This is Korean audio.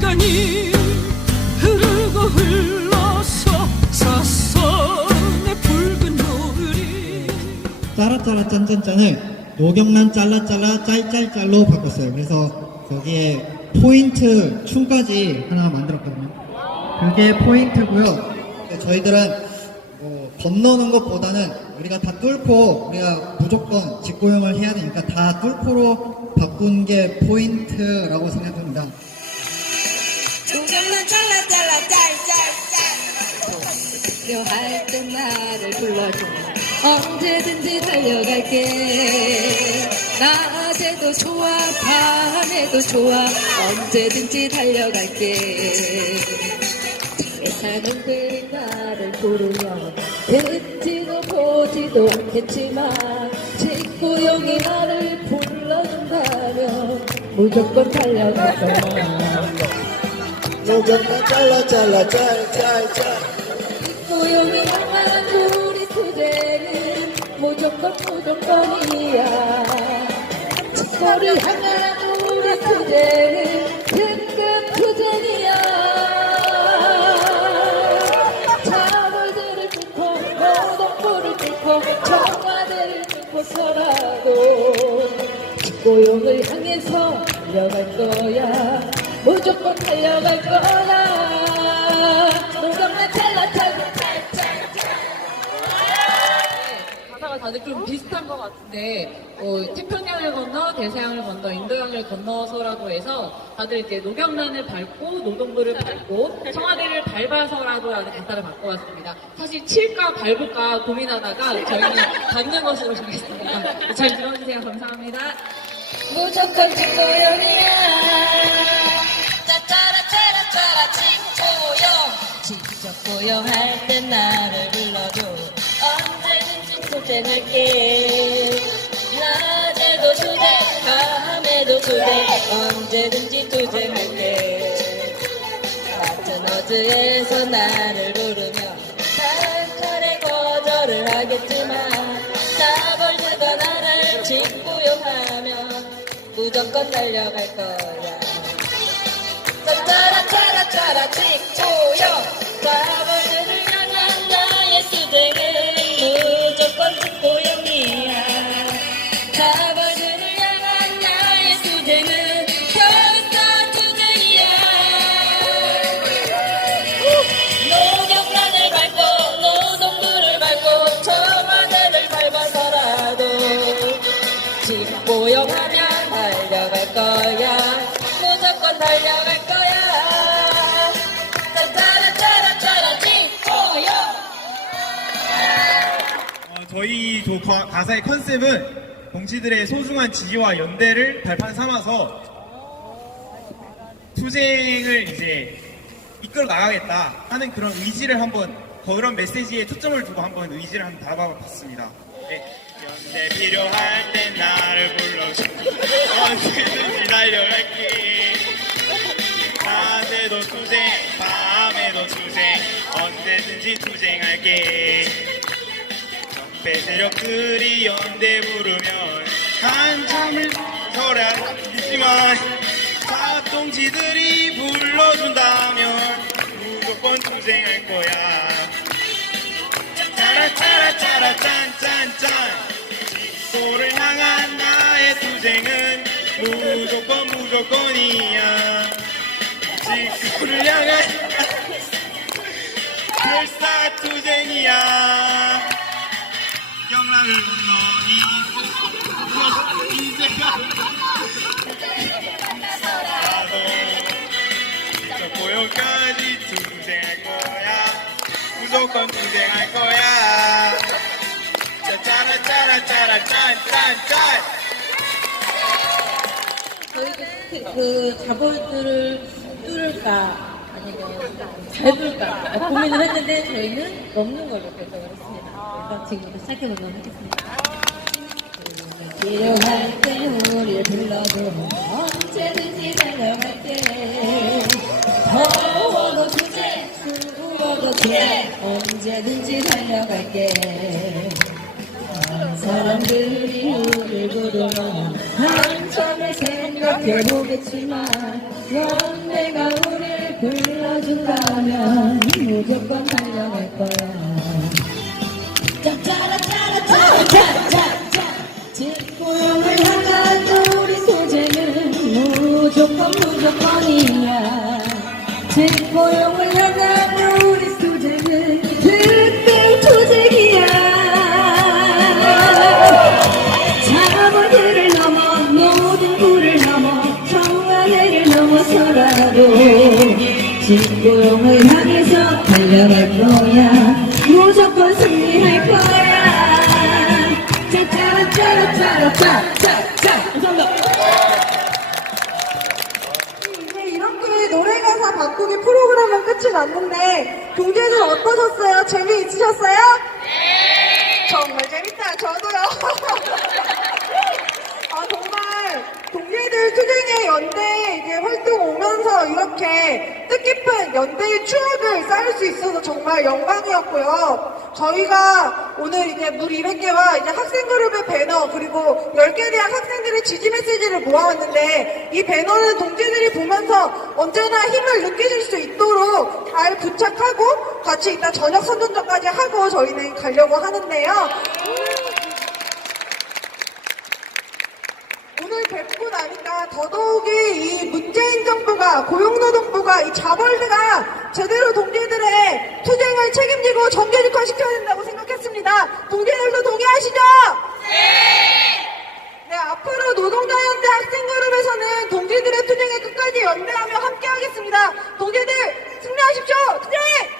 시간이 흐르고 흘러서 사선의 붉은 노을이 짜라짜라 짠짠짠을 노경만 짤라짤라 짤짤짤로 바꿨어요. 그래서 거기에 포인트 춤까지 하나 만들었거든요. 그게 포인트고요. 저희들은 뭐 건너는 것보다는 우리가 다 뚫고 우리가 무조건 직고용을 해야 되니까 다 뚫고로 바꾼 게 포인트라고 생각합니다. 조금만 잘라 잘라 짤짤짤 필요할 땐 나를 불러줘. 언제든지 달려갈게. 낮에도 좋아 밤에도 좋아. 언제든지 달려갈게. 세상은 늘 나를 부르면 듣지도 보지도 않겠지만 직구용이 나를 불러준다면 무조건 달려갈 거야 노경란 잘라 잘라 짤짤짤 고용이 향한 우리 투쟁은 무조건 무조건이야 직거를 향한 우리 투쟁은 특급 투쟁이야 자벌들을 뚫고 노동부를 뚫고 청와대를 뚫고서라도 직고용을 향해서 달려갈 거야 무조건 달려갈 거야 잘라 잘라 가사가 다들 좀 비슷한 것 같은데 어, 태평양을 건너 대서양을 건너 인도양을 건너서라도 해서 다들 이렇게 노경란을 밟고 노동부를 밟고 청와대를 밟아서라도 라는 가사를 바꿔왔습니다. 사실 칠까 밟을까 고민하다가 저희는 밟는 것으로 정했습니다. 잘 들어주세요. 감사합니다. 무조건 직 고용 직접 고용할 땐 나를 불러줘 언제든지 투쟁할게 낮에도 투쟁 밤에도 투쟁 언제든지 투쟁할게 같은 어즈에서 나를 부르면 단칼에 거절을 하겠지만 나벌들과 나를 직고용하면 무조건 달려갈 거야 짜라짜라짜라 직고용 저희 조 가- 가사의 컨셉은 동지들의 소중한 지지와 연대를 발판 삼아서 투쟁을 이제 이끌어 나가겠다 하는 그런 의지를 한번 그런 메시지에 초점을 두고 한번 의지를 한번 담아봐 봤습니다. 네. 연대 필요할 땐 나를 불러줘 언제든지 달려갈게 낮에도 투쟁 밤에도 투쟁 언제든지 투쟁할게 배 세력들이 연대 부르면 한참을 설하지만 작동지들이 불러준다면 무조건 투쟁할 거야. 짜라짜라짜라 짠짠짠. 직소를 향한 나의 투쟁은 무조건 무조건이야. 직소를 향한 결사투쟁이야 고용까지 투쟁할 거야 무조건 투쟁할 거야 짜라 짜라 짜라 짠짠짠 저희도 그 자본들을 뚫을까 아니면 밟을까 고민을 했는데 저희는 넘는 걸로 결정을 했습니다. 그래서 지금부터 시작해보도록 하겠습니다. 필요할 때 우리를 불러도 언제든지 달려갈게 더워도 주제 추워도 주제. 언제든지 달려갈게 사람들이 우리를 부르면 한참을 생각해보겠지만 연대가 우리를 불러준다면 무조건 달려갈 거야 자자자 집고용을 향한 우리 소재는 무조건 무조건이야 집고용을 향한 우리 소재는 특별 조직이야 자본들을 넘어 모든 부를 넘어 청와대를 넘어서라도 진고용을 향해서 달려갈 거야. 무조건 승리할 거야. 이렇게 노래 가사 바꾸기 프로그램은 끝이 났는데 동재들 어떠셨어요? 재미있으셨어요? 네! 정말 재밌다 저도요 아 정말 동재들 투쟁의 연대 이제 활동 오면서 이렇게 뜻깊은 연대의 추억을 쌓을 수 있어서 정말 영광이었고요 저희가 오늘 이제 물 200개와 이제 학생 그룹의 배너 그리고 10개 대학 학생들의 지지 메시지를 모아왔는데 이 배너는 동지들이 보면서 언제나 힘을 느끼실 수 있도록 잘 부착하고 같이 이따 저녁 선전전까지 하고 저희는 가려고 하는데요. 오늘 뵙고 나니까 더더욱이 이 문재인 정부가 고용노동부가 이 자벌드가 제대로 동지들의 투쟁을 책임지고 정규직화 시켜야 된다고 생각 했습니다. 동지들도 동의하시죠? 네, 앞으로 노동자연대 학생그룹에서는 동지들의 투쟁에 끝까지 연대하며 함께하겠습니다. 동지들 승리하십시오! 투쟁!